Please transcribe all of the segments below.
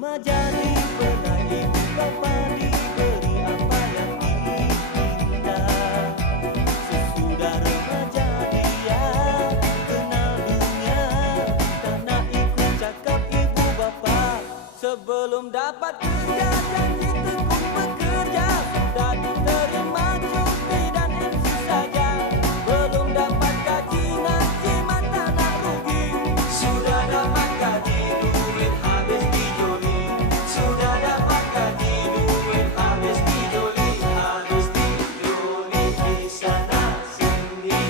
remaja dibelai ibu bapa diberi apa yang diminta. Sesudah remaja dia kenal dunia, tak nak ikut cakap ibu bapa. Sebelum dapat kerja janji tekun bekerja, sudah diterima cuti dan MC saja. Belum dapat gaji ngaji mata nak rugi, sudah dapat gaji duit habis di joli. Sudah dapat gaji duit habis di joli, habis di joli di sana sini.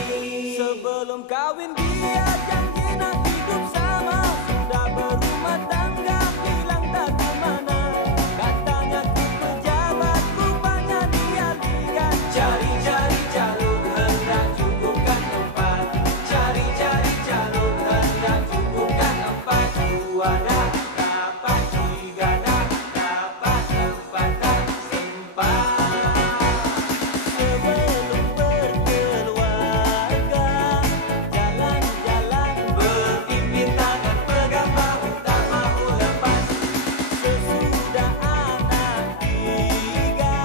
Sebelum kawin dia janji nak hidup sama, sudah berumah tangga hilang tak kemana. Katanya ke pejabat rupanya dialihkan. Cari-cari calon hendak cukupkan tempat, cari-cari calon hendak cukupkan tempat. Dua dah dapat, tiga dah dapat, empat tak simpan. Sebelum berkeluarga, jalan-jalan berhimpit tangan, pegang bahu tak mahu lepas. Sesudah anak tiga,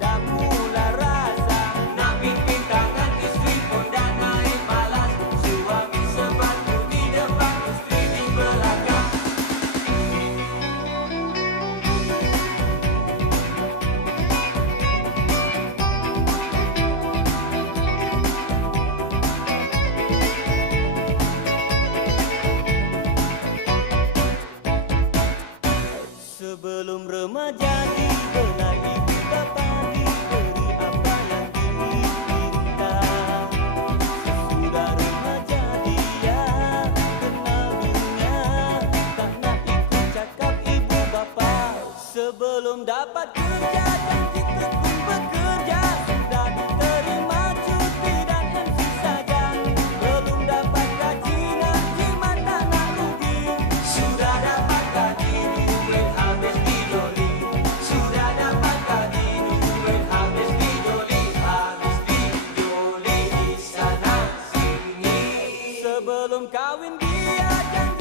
dah mula rasa nak pimpin tangan isteri pun dah naik malas. Suami sepatu di depan, isteri di belakang. Sebelum remaja dibelai ibu bapa diberi apa yang diminta. Sesudah remaja dia kenal dunia, tak nak ikut cakap ibu bapa. Sebelum dapat kerja janji tekun bekerja, sudah diterima cuti dan MC saja. Belum dapat gaji ngaji mata nak rugi, sudah dapat gaji duit habis di joli. Sudah dapat gaji duit habis di joli, habis di joli di sana sini. Sebelum kawin dia janji